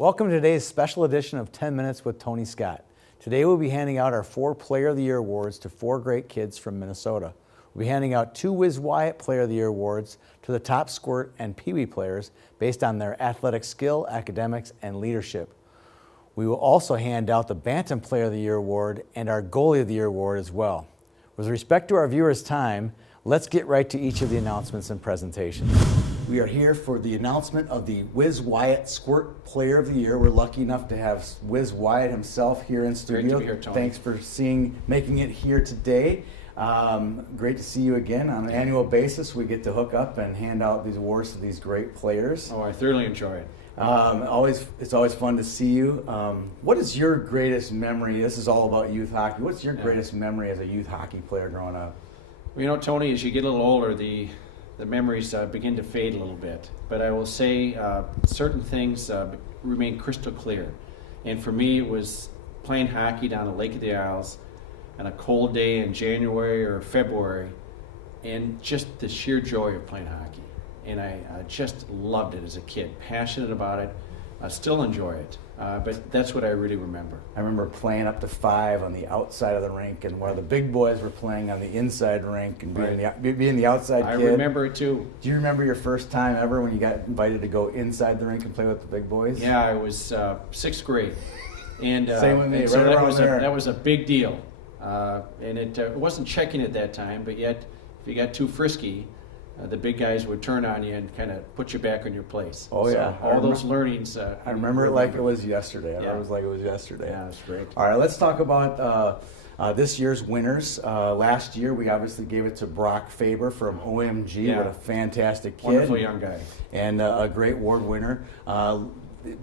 Welcome to today's special edition of 10 Minutes with Tony Scott. Today we'll be handing out our 4 Player of the Year awards to 4 great kids from Minnesota. We'll be handing out 2 Wiz Wyatt Player of the Year awards to the top squirt and Pee-wee players based on their athletic skill, academics, and leadership. We will also hand out the Bantam Player of the Year award and our Goalie of the Year award as well. With respect to our viewers' time, let's get right to each of the announcements and presentations. We are here for the announcement of the Wiz Wyatt Squirt Player of the Year. We're lucky enough to have Wiz Wyatt himself here in studio. Great to be here, Tony. Thanks for making it here today. Great to see you again. On an annual basis, we get to hook up and hand out these awards to these great players. Oh, I thoroughly enjoy it. It's always fun to see you. What is your greatest memory? This is all about youth hockey. What's your greatest memory as a youth hockey player growing up? Well, you know, Tony, as you get a little older, the memories begin to fade a little bit. But I will say certain things remain crystal clear. And for me, it was playing hockey down the Lake of the Isles on a cold day in January or February, and just the sheer joy of playing hockey. And I just loved it as a kid, passionate about it. I still enjoy it, but that's what I really remember. I remember playing up to 5 on the outside of the rink, and while the big boys were playing on the inside rink and being the outside kid. I remember it too. Do you remember your first time ever when you got invited to go inside the rink and play with the big boys? Yeah, I was 6th grade. And, Same with me, and so right that was a big deal. And it wasn't checking at that time, but yet if you got too frisky, the big guys would turn on you and kind of put you back in your place. Oh, so yeah. All those learnings. I remember it like it was yesterday. Yeah. It was like it was yesterday. Yeah, that's great. All right, let's talk about this year's winners. Last year, we obviously gave it to Brock Faber from OMG. Yeah. What a fantastic kid. Wonderful young guy. And a great award winner.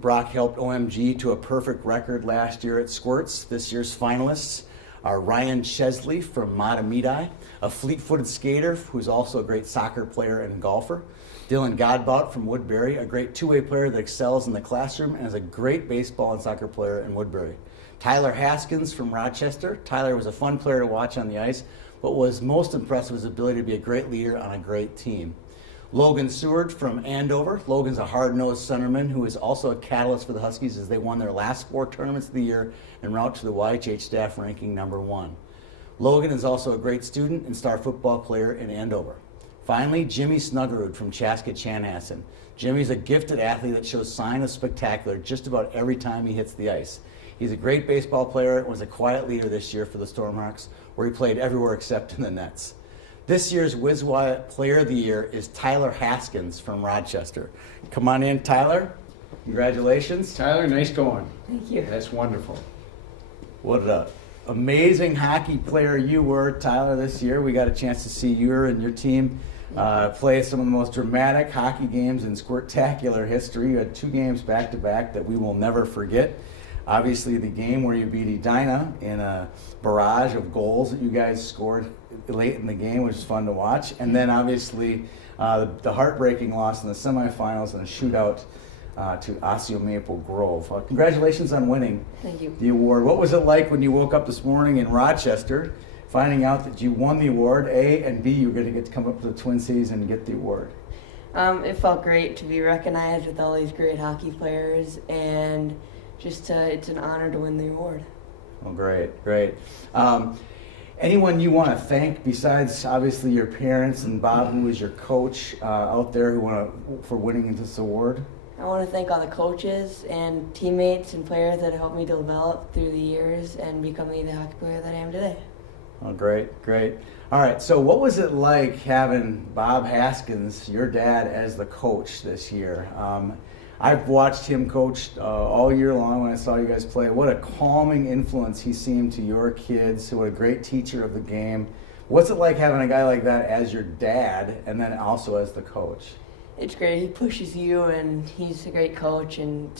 Brock helped OMG to a perfect record last year at Squirts. This year's finalists are Ryan Chesley from Matamidi, a fleet-footed skater who's also a great soccer player and golfer. Dylan Godbout from Woodbury, a great two-way player that excels in the classroom and is a great baseball and soccer player in Woodbury. Tyler Haskins from Rochester. Tyler was a fun player to watch on the ice, but was most impressed with his ability to be a great leader on a great team. Logan Seward from Andover. Logan's a hard-nosed centerman who is also a catalyst for the Huskies as they won their last 4 tournaments of the year en route to the YHH staff ranking #1. Logan is also a great student and star football player in Andover. Finally, Jimmy Snuggerud from Chaska Chanhassen. Jimmy's a gifted athlete that shows signs of spectacular just about every time he hits the ice. He's a great baseball player and was a quiet leader this year for the Stormhawks, where he played everywhere except in the nets. This year's Wiz Wyatt Player of the Year is Tyler Haskins from Rochester. Come on in, Tyler. Congratulations. Tyler, nice going. Thank you. That's wonderful. What an amazing hockey player you were, Tyler, this year. We got a chance to see you and your team play some of the most dramatic hockey games in Squirtacular history. You had 2 games back-to-back that we will never forget. Obviously, the game where you beat Edina in a barrage of goals that you guys scored late in the game, which was fun to watch. And then, obviously, the heartbreaking loss in the semifinals and a shootout to Osseo Maple Grove. Congratulations on winning Thank you. the award. What was it like when you woke up this morning in Rochester, finding out that you won the award, A, and B, you were going to get to come up to the Twin Cities and get the award? It felt great to be recognized with all these great hockey players, and it's an honor to win the award. Oh, great. Anyone you want to thank besides obviously your parents and Bob, who is your coach out there, for winning this award? I want to thank all the coaches and teammates and players that helped me develop through the years and become the hockey player that I am today. Oh, great. All right, so what was it like having Bob Haskins, your dad, as the coach this year? I've watched him coach all year long when I saw you guys play. What a calming influence he seemed to your kids. What a great teacher of the game. What's it like having a guy like that as your dad and then also as the coach? It's great. He pushes you, and he's a great coach, and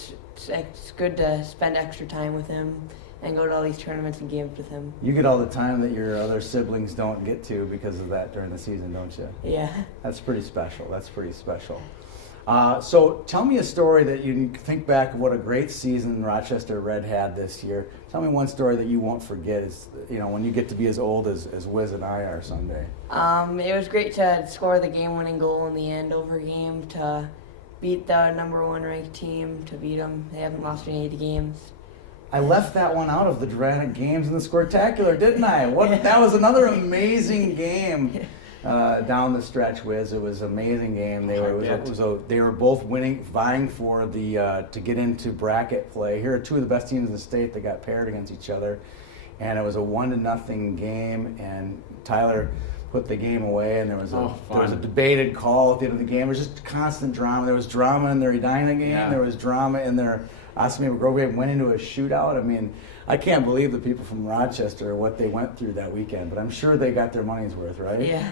it's good to spend extra time with him and go to all these tournaments and games with him. You get all the time that your other siblings don't get to because of that during the season, don't you? Yeah. That's pretty special. So tell me a story that you think back of what a great season Rochester Red had this year. Tell me one story that you won't forget is, when you get to be as old as Wiz and I are someday. It was great to score the game-winning goal in the Andover game to beat the #1 ranked team to beat them. They haven't lost any of the games. I left that one out of the Durant games in the Squirtacular, didn't I? That was another amazing game down the stretch, Wiz. It was an amazing game. They were both vying for the to get into bracket play. Here are two of the best teams in the state that got paired against each other, and it was a 1-0 game. And Tyler put the game away, and there was a debated call at the end of the game. It was just constant drama. There was drama in their Edina game. Yeah. There was drama in their Osceola Grove game. Went into a shootout. I mean, I can't believe the people from Rochester, what they went through that weekend. But I'm sure they got their money's worth, right? Yeah.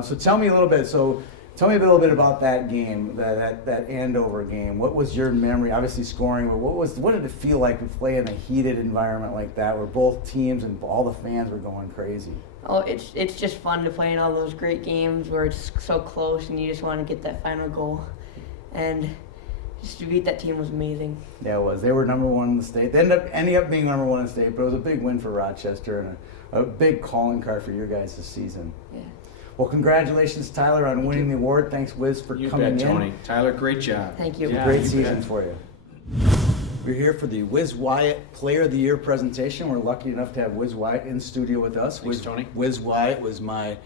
So tell me a little bit. Tell me a little bit about that game, that Andover game. What was your memory? Obviously scoring, but what did it feel like to play in a heated environment like that, where both teams and all the fans were going crazy? Oh, it's just fun to play in all those great games where it's so close and you just want to get that final goal. And just to beat that team was amazing. Yeah, it was. They were #1 in the state. They ended up being #1 in the state, but it was a big win for Rochester and a big calling card for your guys this season. Yeah. Well, congratulations, Tyler, on winning the award. Thanks, Wiz, for coming in. Tony. Tyler, great job. Thank you. Yeah, great season for you. We're here for the Wiz Wyatt Player of the Year presentation. We're lucky enough to have Wiz Wyatt in studio with us. Thanks, Tony. Wiz Wyatt was my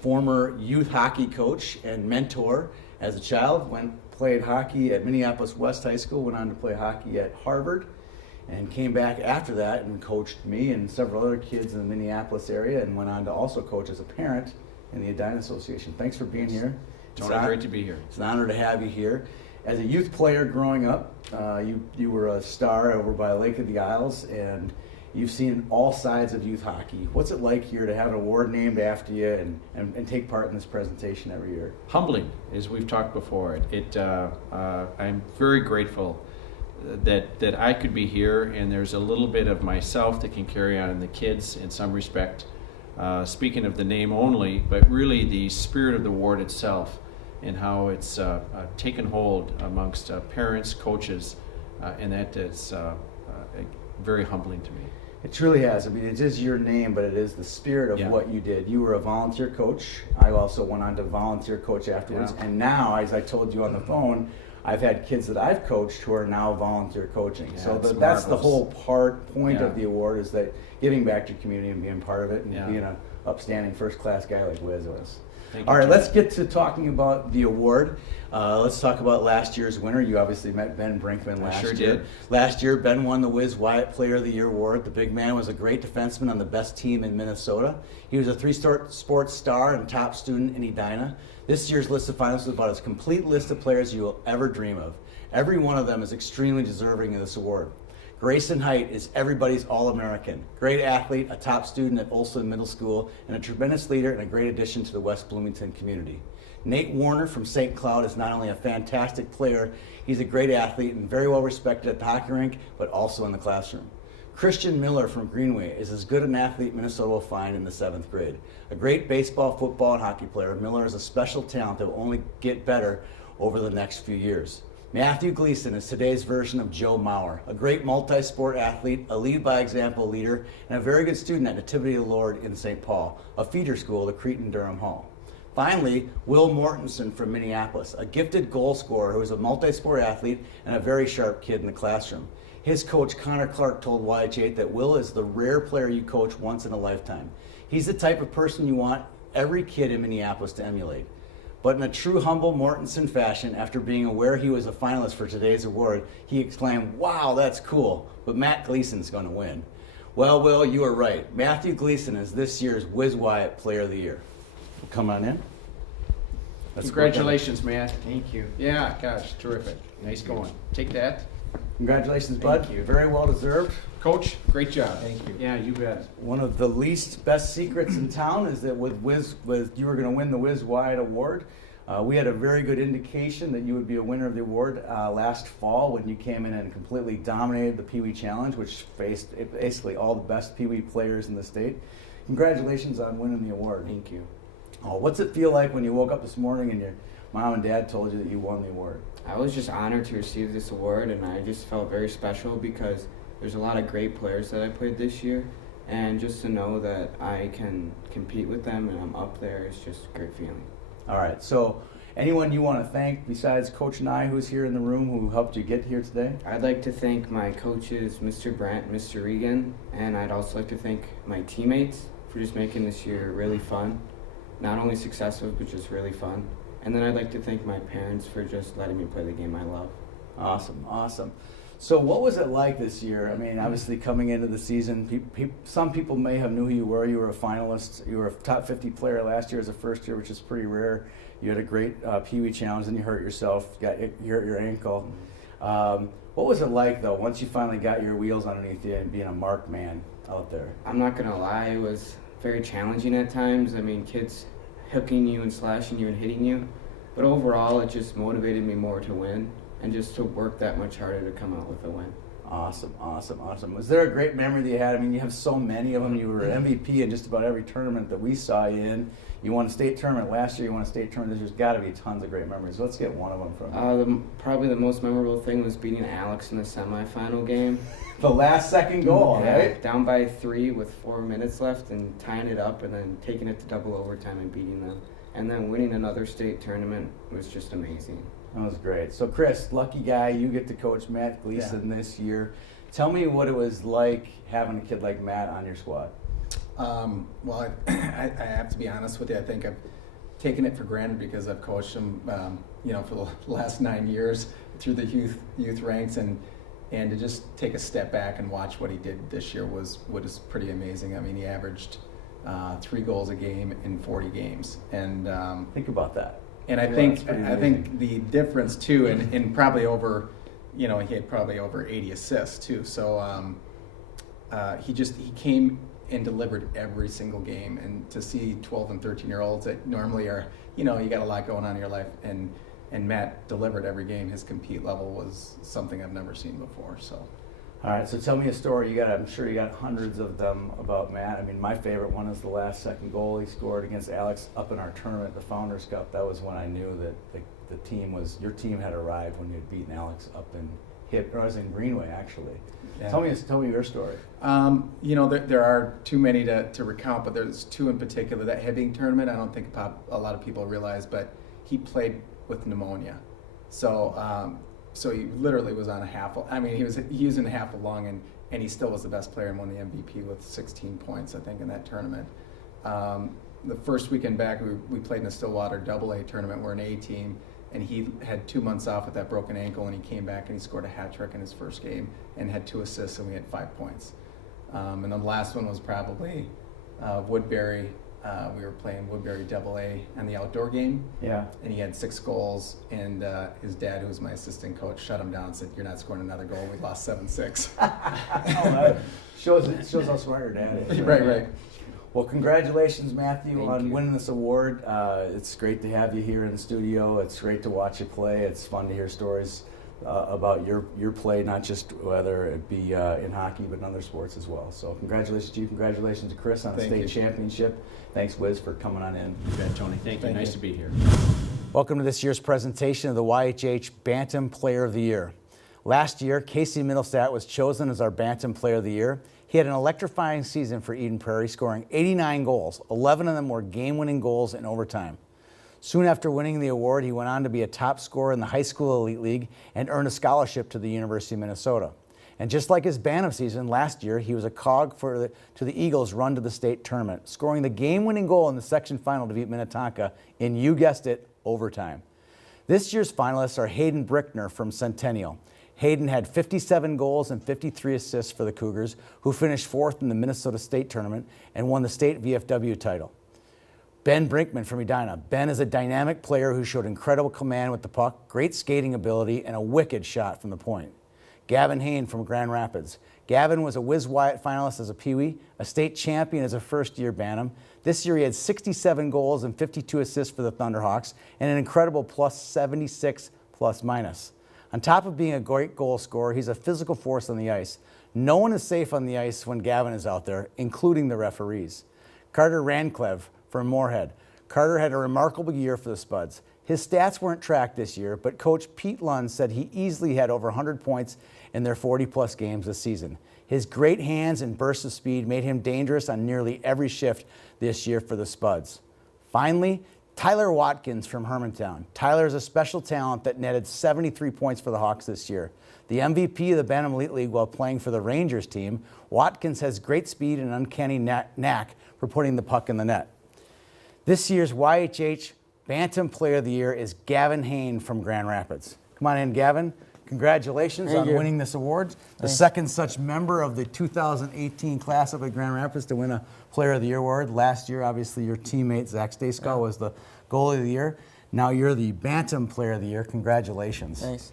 former youth hockey coach and mentor as a child. Played hockey at Minneapolis West High School, went on to play hockey at Harvard, and came back after that and coached me and several other kids in the Minneapolis area, and went on to also coach as a parent in the Edina Association. Thanks for being here. Tony, great to be here. It's an honor to have you here. As a youth player growing up, you were a star over by Lake of the Isles, and you've seen all sides of youth hockey. What's it like here to have an award named after you and take part in this presentation every year? Humbling, as we've talked before. I'm very grateful that I could be here, and there's a little bit of myself that can carry on in the kids in some respect. Speaking of the name only, but really the spirit of the award itself and how it's taken hold amongst parents, coaches, and that is very humbling to me. It truly has. I mean, it is your name, but it is the spirit of what you did. You were a volunteer coach. I also went on to volunteer coach afterwards. Yeah. And now, as I told you on the phone, I've had kids that I've coached who are now volunteer coaching. Yeah, so that's the whole point of the award, is that giving back to your community and being part of it and being an upstanding first-class guy like Wiz was. All right, let's get to talking about the award. Let's talk about last year's winner. You obviously met Ben Brinkman last year. Did. Last year, Ben won the Wiz Wyatt Player of the Year award. The big man was a great defenseman on the best team in Minnesota. He was a 3-star sports star and top student in Edina. This year's list of finalists is about as complete list of players you will ever dream of. Every one of them is extremely deserving of this award. Grayson Height is everybody's All-American. Great athlete, a top student at Olson Middle School, and a tremendous leader and a great addition to the West Bloomington community. Nate Warner from St. Cloud is not only a fantastic player, he's a great athlete and very well respected at the hockey rink, but also in the classroom. Christian Miller from Greenway is as good an athlete Minnesota will find in the 7th grade. A great baseball, football, and hockey player, Miller is a special talent that will only get better over the next few years. Matthew Gleason is today's version of Joe Mauer, a great multi-sport athlete, a lead-by-example leader, and a very good student at Nativity of the Lord in St. Paul, a feeder school to Cretin-Durham Hall. Finally, Will Mortensen from Minneapolis, a gifted goal scorer who is a multi-sport athlete and a very sharp kid in the classroom. His coach, Connor Clark, told YH8 that Will is the rare player you coach once in a lifetime. He's the type of person you want every kid in Minneapolis to emulate. But in a true humble Mortensen fashion, after being aware he was a finalist for today's award, he exclaimed, "Wow, that's cool, but Matt Gleason's going to win." Well, Will, you are right. Matthew Gleason is this year's Wiz Wyatt Player of the Year. Come on in. Congratulations, Matt. Thank you. Yeah, gosh, terrific. Nice going. Take that. Congratulations, bud. Thank you. Very well deserved. Coach, great job. Thank you. Yeah, you bet. One of the least best secrets in town is that with you were going to win the Wiz Wyatt Award. We had a very good indication that you would be a winner of the award last fall when you came in and completely dominated the Pee Wee Challenge, which faced basically all the best Pee Wee players in the state. Congratulations on winning the award. Thank you. Oh, what's it feel like when you woke up this morning and your mom and dad told you that you won the award? I was just honored to receive this award, and I just felt very special because there's a lot of great players that I played this year, and just to know that I can compete with them and I'm up there is just a great feeling. All right, so Anyone you want to thank besides Coach Nye, who's here in the room, who helped you get here today? I'd like to thank my coaches, Mr. Brandt, Mr. Regan, and I'd also like to thank my teammates for just making this year really fun. Not only successful, but just really fun. And then I'd like to thank my parents for just letting me play the game I love. Awesome, awesome. So what was it like this year? I mean, obviously coming into the season, some people may have knew who you were. You were a finalist. You were a top 50 player last year as a first year, which is pretty rare. You had a great Pee Wee challenge, then you hurt yourself, you hurt your ankle. What was it like, though, once you finally got your wheels underneath you and being a marked man out there? I'm not going to lie, it was very challenging at times. I mean, kids hooking you and slashing you and hitting you. But overall, it just motivated me more to win and just to work that much harder to come out with a win. Awesome, awesome, awesome. Was there a great memory that you had? I mean, you have so many of them. You were MVP in just about every tournament that we saw you in. You won a state tournament last year. You won a state tournament this year. There's got to be tons of great memories. Let's get one of them from you. Probably the most memorable thing was beating Alex in the semifinal game. The last second goal, right? Down by 3 with 4 minutes left and tying it up and then taking it to double overtime and beating them. And then winning another state tournament was just amazing. That was great. So, Chris, lucky guy, you get to coach Matt Gleason this year. Tell me what it was like having a kid like Matt on your squad. Well, I have to be honest with you. I think I've taken it for granted because I've coached him, for the last 9 years through the youth ranks, and to just take a step back and watch what he did this year was pretty amazing. I mean, he averaged 3 goals a game in 40 games, and think about that. And I think the difference too, and probably over, he had probably over 80 assists too. So he came and delivered every single game. And to see 12 and 13-year-olds that normally are, you got a lot going on in your life, and Matt delivered every game. His compete level was something I've never seen before. So. All right, so tell me a story. I'm sure you got hundreds of them about Matt. I mean, my favorite one is the last second goal he scored against Alex up in our tournament, the Founders Cup. That was when I knew that your team had arrived when you had beaten Alex up in I was in Greenway, actually. Yeah. Tell me your story. There are too many to recount, but there's 2 in particular. That Hibbing tournament, I don't think a lot of people realize, but he played with pneumonia. So he literally was on a half. I mean, he was using a half a lung, and he still was the best player and won the MVP with 16 points, I think, in that tournament. The first weekend back, we played in a Stillwater AA tournament. We're an A team, and he had 2 months off with that broken ankle, and he came back and he scored a hat trick in his first game and had 2 assists, and we had 5 points. And then the last one was probably Woodbury. We were playing Woodbury AA on the outdoor game. Yeah. And he had 6 goals, and his dad, who was my assistant coach, shut him down and said, "You're not scoring another goal." We lost 7-6. That shows how smart your dad is. Right. Well, congratulations, Matthew, Thank on you. winning this award. It's great to have you here in the studio. It's great to watch you play. It's fun to hear stories about your play, not just whether it be in hockey, but in other sports as well. So congratulations to you. Congratulations to Chris on the state championship. Thanks, Wiz, for coming on in. You bet, Tony. Thank you. Nice to be here. Welcome to this year's presentation of the YHH Bantam Player of the Year. Last year, Casey Middlestat was chosen as our Bantam Player of the Year. He had an electrifying season for Eden Prairie, scoring 89 goals. 11 of them were game-winning goals in overtime. Soon after winning the award, he went on to be a top scorer in the High School Elite League and earn a scholarship to the University of Minnesota. And just like his Bantam season last year, he was a cog to the Eagles' run to the state tournament, scoring the game-winning goal in the section final to beat Minnetonka in, you guessed it, overtime. This year's finalists are Hayden Brickner from Centennial. Hayden had 57 goals and 53 assists for the Cougars, who finished 4th in the Minnesota State Tournament and won the state VFW title. Ben Brinkman from Edina. Ben is a dynamic player who showed incredible command with the puck, great skating ability, and a wicked shot from the point. Gavin Hain from Grand Rapids. Gavin was a Wiz Wyatt finalist as a Pee Wee, a state champion as a first-year Bantam. This year he had 67 goals and 52 assists for the Thunderhawks, and an incredible plus 76 plus minus. On top of being a great goal scorer, he's a physical force on the ice. No one is safe on the ice when Gavin is out there, including the referees. Carter Ranclev from Moorhead. Carter had a remarkable year for the Spuds. His stats weren't tracked this year, but Coach Pete Lund said he easily had over 100 points in their 40-plus games this season. His great hands and bursts of speed made him dangerous on nearly every shift this year for the Spuds. Finally, Tyler Watkins from Hermantown. Tyler is a special talent that netted 73 points for the Hawks this year. The MVP of the Bantam Elite League while playing for the Rangers team, Watkins has great speed and uncanny knack for putting the puck in the net. This year's YHH Bantam Player of the Year is Gavin Hain from Grand Rapids. Come on in, Gavin. Congratulations on winning this award. The second such member of the 2018 class up at Grand Rapids to win a Player of the Year award. Last year, obviously, your teammate, Zach Stayskull, was the Goalie of the Year. Now you're the Bantam Player of the Year. Congratulations. Thanks.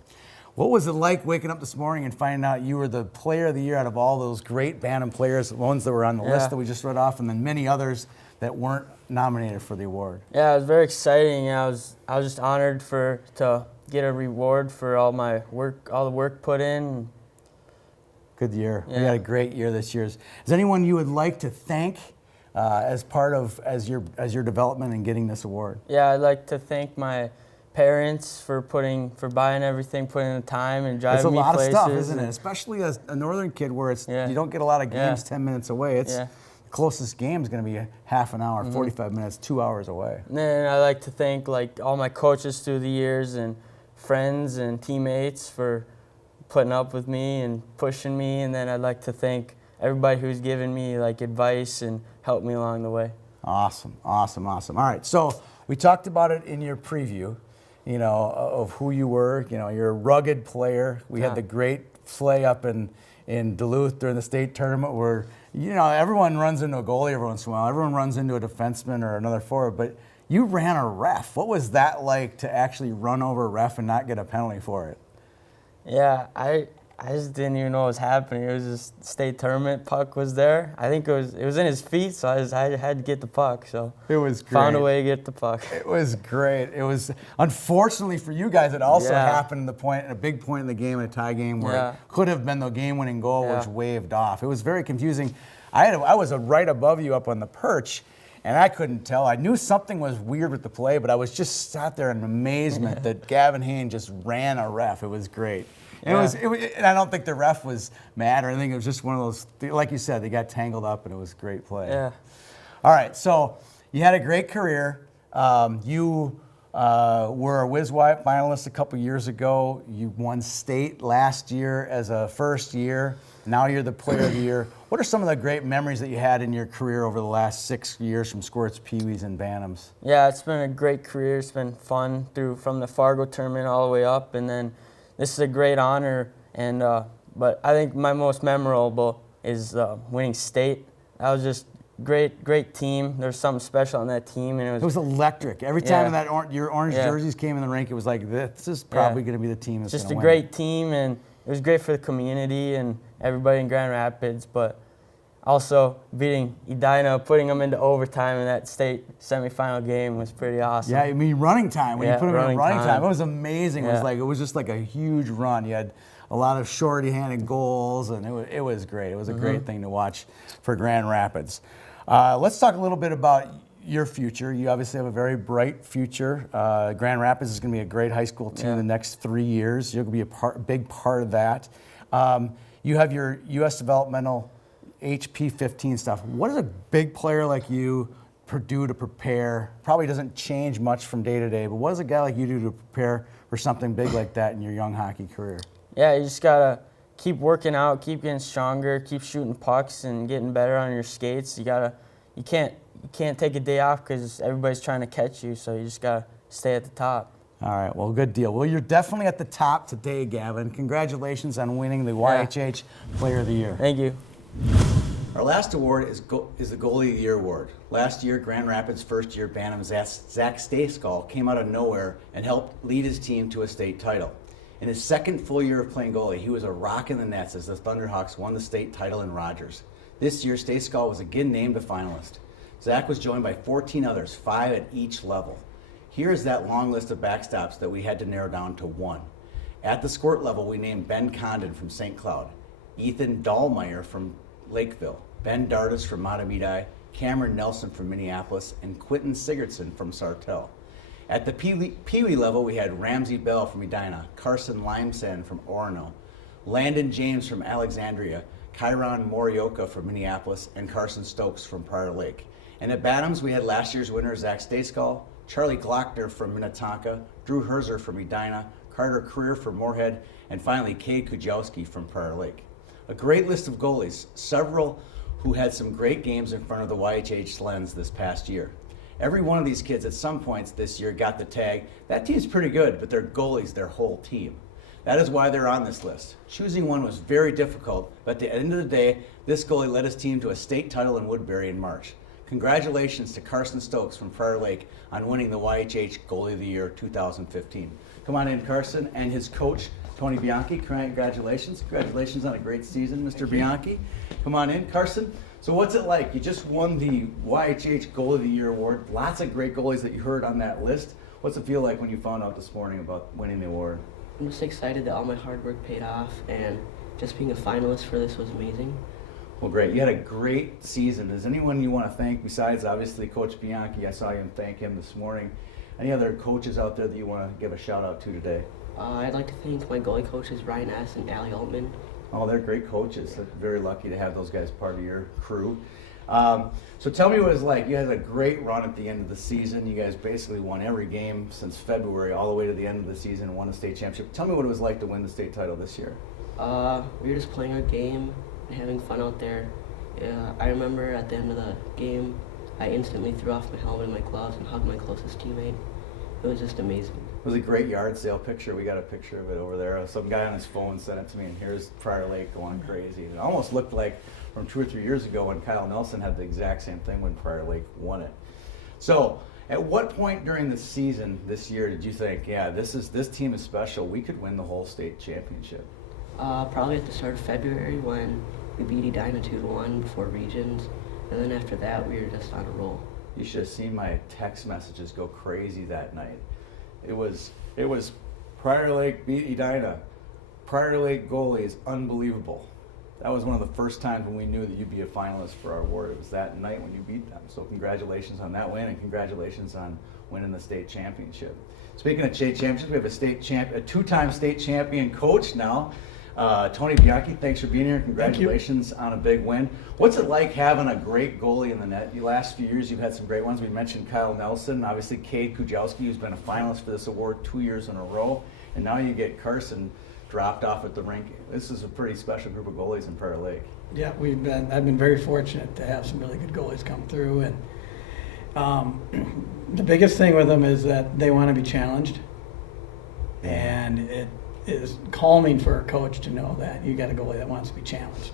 What was it like waking up this morning and finding out you were the Player of the Year out of all those great Bantam players, the ones that were on the list that we just read off, and then many others that weren't nominated for the award? Yeah, it was very exciting. I was just honored to get a reward for all my work, all the work put in. Good year. Yeah. We had a great year this year. Is there anyone you would like to thank as part of your development in getting this award? Yeah, I'd like to thank my parents for buying everything, putting in the time and driving me places. It's a lot of stuff, isn't it? Especially as a northern kid where you don't get a lot of games 10 minutes away. The closest game is going to be a half an hour, 45 minutes, 2 hours away. And then I'd like to thank all my coaches through the years and friends and teammates for putting up with me and pushing me. And then I'd like to thank everybody who's given me advice and helped me along the way. Awesome. All right, so we talked about it in your preview, of who you were. You're a rugged player. We had the great play up in Duluth during the state tournament where, everyone runs into a goalie every once in a while. Everyone runs into a defenseman or another forward, but you ran a ref. What was that like to actually run over a ref and not get a penalty for it? Yeah, I just didn't even know what was happening. It was just state tournament. Puck was there. I think it was in his feet, so I had to get the puck. So it was great. Found a way to get the puck. It was great. It was, unfortunately for you guys, it also happened a big point in the game, in a tie game where it could have been the game-winning goal, which waved off. It was very confusing. I was right above you up on the perch, and I couldn't tell. I knew something was weird with the play, but I was just sat there in amazement that Gavin Hain just ran a ref. It was great. And and I don't think the ref was mad or anything. It was just one of those, like you said, they got tangled up, and it was great play. Yeah. All right, so you had a great career. You were a Wiz Wyatt finalist a couple years ago. You won state last year as a first year. Now you're the Player of the Year. What are some of the great memories that you had in your career over the last 6 years from Squirts, Pee-wees, and Bantams? Yeah, it's been a great career. It's been fun from the Fargo tournament all the way up, and then this is a great honor. And but I think my most memorable is winning state. That was just great team. There was something special on that team, and it was electric. Every time your orange jerseys came in the rink, it was like, this is probably going to be the team that's going to win. Just a great team, and it was great for the community and everybody in Grand Rapids, but also beating Edina, putting them into overtime in that state semifinal game was pretty awesome. Yeah, I mean running time. When you put them in running time, it was amazing. Yeah. It was just like a huge run. You had a lot of shorty-handed goals, and it was great. It was a great thing to watch for Grand Rapids. Let's talk a little bit about your future. You obviously have a very bright future. Grand Rapids is going to be a great high school team in the next 3 years. You're going to be a big part of that. You have your U.S. developmental HP 15 stuff. What does a big player like you do to prepare? Probably doesn't change much from day to day, but what does a guy like you do to prepare for something big like that in your young hockey career? Yeah, you just got to keep working out, keep getting stronger, keep shooting pucks and getting better on your skates. You can't take a day off because everybody's trying to catch you, so you just got to stay at the top. All right, well, good deal. Well, you're definitely at the top today, Gavin. Congratulations on winning the YHH Player of the Year. Thank you. Our last award is the Goalie of the Year award. Last year, Grand Rapids' first-year Bantam Zach Stayskull came out of nowhere and helped lead his team to a state title. In his second full year of playing goalie, he was a rock in the nets as the Thunderhawks won the state title in Rogers. This year, Stayskull was again named a finalist. Zach was joined by 14 others, 5 at each level. Here is that long list of backstops that we had to narrow down to 1. At the Squirt level, we named Ben Condon from St. Cloud, Ethan Dahlmeyer from Lakeville, Ben Dardis from Matamidi, Cameron Nelson from Minneapolis, and Quentin Sigurdsson from Sartell. At the Pee-wee level, we had Ramsey Bell from Edina, Carson Limesen from Orono, Landon James from Alexandria, Kyron Morioka from Minneapolis, and Carson Stokes from Prior Lake. And at Bantams, we had last year's winner Zach Stayskull, Charlie Glockner from Minnetonka, Drew Herzer from Edina, Carter Creer from Moorhead, and finally Cade Kujawski from Prior Lake. A great list of goalies, several who had some great games in front of the YHH Slens this past year. Every one of these kids at some points this year got the tag, that team's pretty good, but their goalie's their whole team. That is why they're on this list. Choosing one was very difficult, but at the end of the day, this goalie led his team to a state title in Woodbury in March. Congratulations to Carson Stokes from Prior Lake on winning the YHH Goalie of the Year 2015. Come on in, Carson, and his coach, Tony Bianchi. Congratulations. Congratulations on a great season, Mr. Bianchi. Come on in, Carson. So what's it like? You just won the YHH Goalie of the Year award. Lots of great goalies that you heard on that list. What's it feel like when you found out this morning about winning the award? I'm just excited that all my hard work paid off, and just being a finalist for this was amazing. Well, great. You had a great season. Is anyone you want to thank besides, obviously, Coach Bianchi? I saw you thank him this morning. Any other coaches out there that you want to give a shout-out to today? I'd like to thank my goalie coaches, Ryan S. and Allie Altman. Oh, they're great coaches. They're very lucky to have those guys part of your crew. So tell me what it's like. You had a great run at the end of the season. You guys basically won every game since February all the way to the end of the season and won the state championship. Tell me what it was like to win the state title this year. We were just playing our game and having fun out there. I remember at the end of the game, I instantly threw off my helmet and my gloves and hugged my closest teammate. It was just amazing. It was a great yard sale picture. We got a picture of it over there. Some guy on his phone sent it to me, and here's Prior Lake going crazy. It almost looked like from 2 or 3 years ago when Kyle Nelson had the exact same thing when Prior Lake won it. So at what point during the season this year did you think, yeah, this team is special, we could win the whole state championship? Probably at the start of February when we beat Edina 2-1 before regions, and then after that we were just on a roll. You should have seen my text messages go crazy that night. It was Prior Lake beat Edina. Prior Lake goalie is unbelievable. That was one of the first times when we knew that you'd be a finalist for our award. It was that night when you beat them. So congratulations on that win, and congratulations on winning the state championship. Speaking of state championships, we have a two-time state champion coach now. Tony Bianchi, thanks for being here. Congratulations on a big win. What's it like having a great goalie in the net? The last few years you've had some great ones. We mentioned Kyle Nelson, obviously Cade Kujawski, who's been a finalist for this award 2 years in a row, and now you get Carson dropped off at the rink. This is a pretty special group of goalies in Prior Lake. Yeah, I've been very fortunate to have some really good goalies come through, and the biggest thing with them is that they want to be challenged, and it is calming for a coach to know that you got a goalie that wants to be challenged.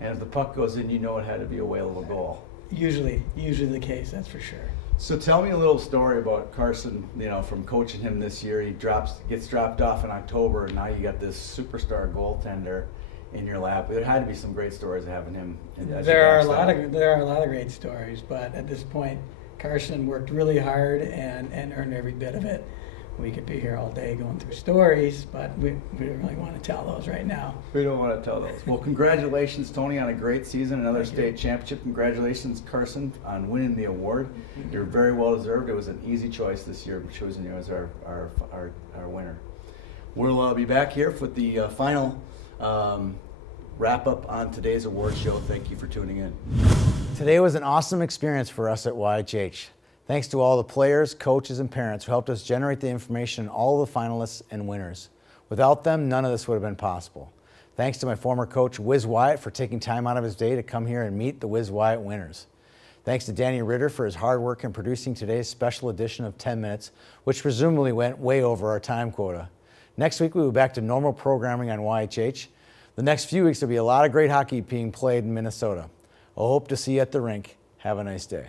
And if the puck goes in, you know it had to be a whale of a goal. Usually the case, that's for sure. So tell me a little story about Carson, from coaching him this year. He gets dropped off in October, and now you got this superstar goaltender in your lap. There had to be some great stories of having him. There are a lot of great stories, but at this point, Carson worked really hard and earned every bit of it. We could be here all day going through stories, but we don't really want to tell those right now. We don't want to tell those. Well, congratulations, Tony, on a great season, another state championship. Congratulations, Carson, on winning the award. You're very well deserved. It was an easy choice this year, choosing you as our winner. We'll be back here for the final wrap up on today's award show. Thank you for tuning in. Today was an awesome experience for us at YHH. Thanks to all the players, coaches, and parents who helped us generate the information on all the finalists and winners. Without them, none of this would have been possible. Thanks to my former coach, Wiz Wyatt, for taking time out of his day to come here and meet the Wiz Wyatt winners. Thanks to Danny Ritter for his hard work in producing today's special edition of 10 Minutes, which presumably went way over our time quota. Next week, we'll be back to normal programming on YHH. The next few weeks, there'll be a lot of great hockey being played in Minnesota. I hope to see you at the rink. Have a nice day.